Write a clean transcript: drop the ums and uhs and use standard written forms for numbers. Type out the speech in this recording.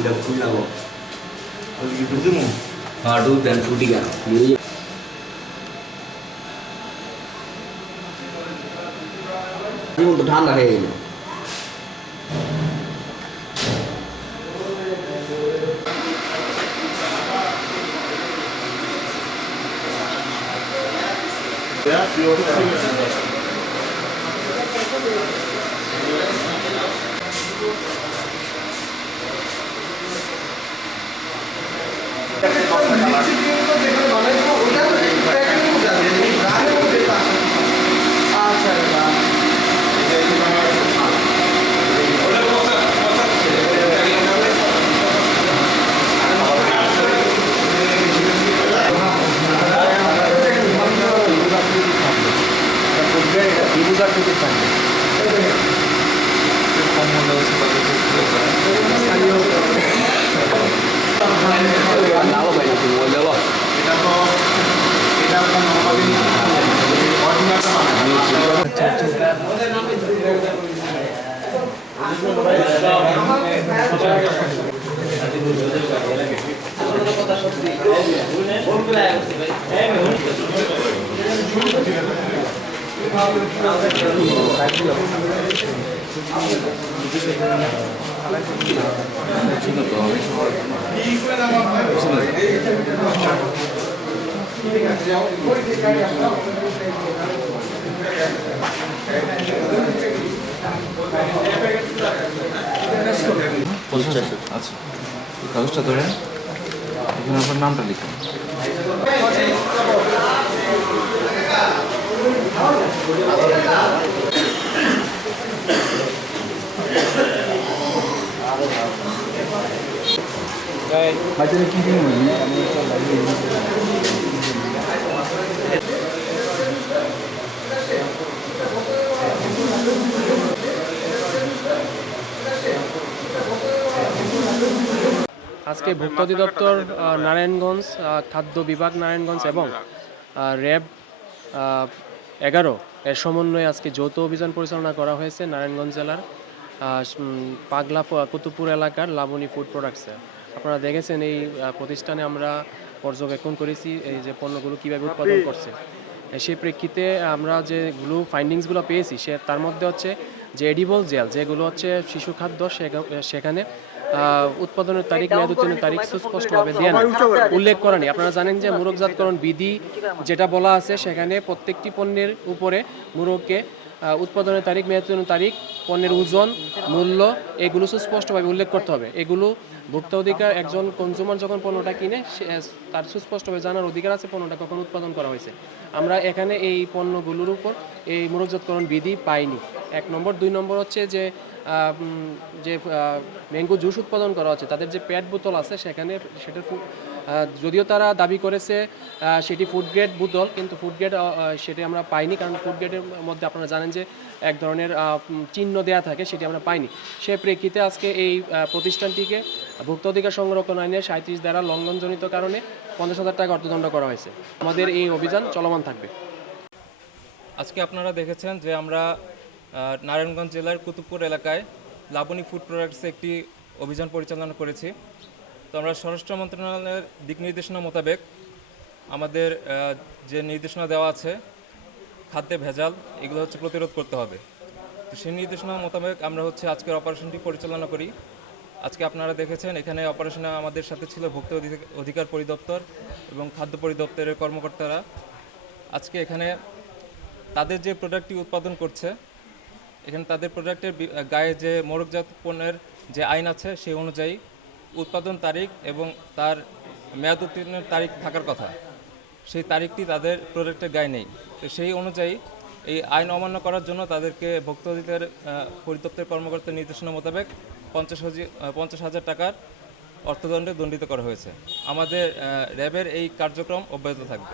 udah punya kok. Kalau gitu tuh mau. Aduh dan Fudi kan. Ini untuk ঠান্ডা হয়ে গেল। Ya, Kenapa banyak semua aja loh. আচ্ছা কাগজটা ধরে এখানে আপনার নামটা লিখুন। বাচ্চারা কি কি মনে আজকে ভোক্তা অধিদপ্তর নারায়ণগঞ্জ খাদ্য বিভাগ নারায়ণগঞ্জ এবং র্যাব 11 এর সমন্বয়ে আজকে যৌথ অভিযান পরিচালনা করা হয়েছে নারায়ণগঞ্জ জেলার পাগলা কুতুবপুর এলাকার লাবণী ফুড প্রোডাক্টসে। আপনারা দেখেছেন এই প্রতিষ্ঠানে আমরা পর্যবেক্ষণ করেছি এই যে পণ্যগুলো কীভাবে উৎপাদন করছে। সেই প্রেক্ষিতে আমরা যেগুলো ফাইন্ডিংসগুলো পেয়েছি তার মধ্যে হচ্ছে যে এডিবল জেল যেগুলো হচ্ছে শিশু খাদ্য সেখানে উৎপাদনের তারিখ মেয়াদ উত্তীর্ণের তারিখ সুস্পষ্টভাবে দেওয়া নেই, উল্লেখ করা নেই। আপনারা জানেন যে মোড়কজাতকরণ বিধি যেটা বলা আছে সেখানে প্রত্যেকটি পণ্যের উপরে মোড়ককে উৎপাদনের তারিখ মেয়াদ উত্তীর্ণের তারিখ পণ্যের ওজন মূল্য এগুলো সুস্পষ্টভাবে উল্লেখ করতে হবে। এগুলো ভোক্তা অধিকার একজন কনজিউমার যখন পণ্যটা কিনে তার সুস্পষ্টভাবে জানার অধিকার আছে পণ্যটা কখন উৎপাদন করা হয়েছে। আমরা এখানে এই পণ্যগুলোর উপর এই মোড়কজাতকরণ বিধি পাইনি, 1 নম্বর। 2 নম্বর হচ্ছে যে ম্যাঙ্গো জুস উৎপাদন করা হচ্ছে তাদের যে প্যাট বোতল আছে সেখানে সেটার যদিও তারা দাবি করেছে সেটি ফুড গ্রেড বোতল, কিন্তু ফুড গ্রেড সেটি আমরা পাইনি, কারণ ফুড গ্রেডের মধ্যে আপনারা জানেন যে এক ধরনের চিহ্ন দেওয়া থাকে, সেটি আমরা পাইনি। সে প্রেক্ষিতে আজকে এই প্রতিষ্ঠানটিকে ভোক্তা অধিকার সংরক্ষণ আইনের 37 ধারা লঙ্ঘনজনিত কারণে 50,000 টাকা অর্থদণ্ড করা হয়েছে। আমাদের এই অভিযান চলমান থাকবে। আজকে আপনারা দেখেছেন যে আমরা নারায়ণগঞ্জ জেলার কুতুবপুর এলাকায় লাবণী ফুড প্রোডাক্টসে একটি অভিযান পরিচালনা করেছি। তো আমরা স্বরাষ্ট্র মন্ত্রণালয়ের দিক নির্দেশনা মোতাবেক আমাদের যে নির্দেশনা দেওয়া আছে খাদ্যে ভেজাল এগুলো হচ্ছে প্রতিরোধ করতে হবে। তো সেই নির্দেশনা মোতাবেক আমরা হচ্ছে আজকের অপারেশনটি পরিচালনা করি। আজকে আপনারা দেখেছেন এখানে অপারেশনে আমাদের সাথে ছিল ভোক্তা অধিকার পরিদপ্তর এবং খাদ্য পরিদপ্তরের কর্মকর্তারা। আজকে এখানে তাদের যে প্রোডাক্টটি উৎপাদন করছে এখানে তাদের প্রোডাক্টের গায়ে যে মোড়কজাত পণ্যের যে আইন আছে সেই অনুযায়ী উৎপাদন তারিখ এবং তার মেয়াদ উত্তীর্ণের তারিখ থাকার কথা, সেই তারিখটি তাদের প্রোডাক্টের গায়ে নেই। তো সেই অনুযায়ী এই আইন অমান্য করার জন্য তাদেরকে ভোক্তা অধিকার পরিদপ্তরের কর্মকর্তার নির্দেশনা মোতাবেক 50,000 টাকার অর্থদণ্ডে দণ্ডিত করা হয়েছে। আমাদের র্যাবের এই কার্যক্রম অব্যাহত থাকবে।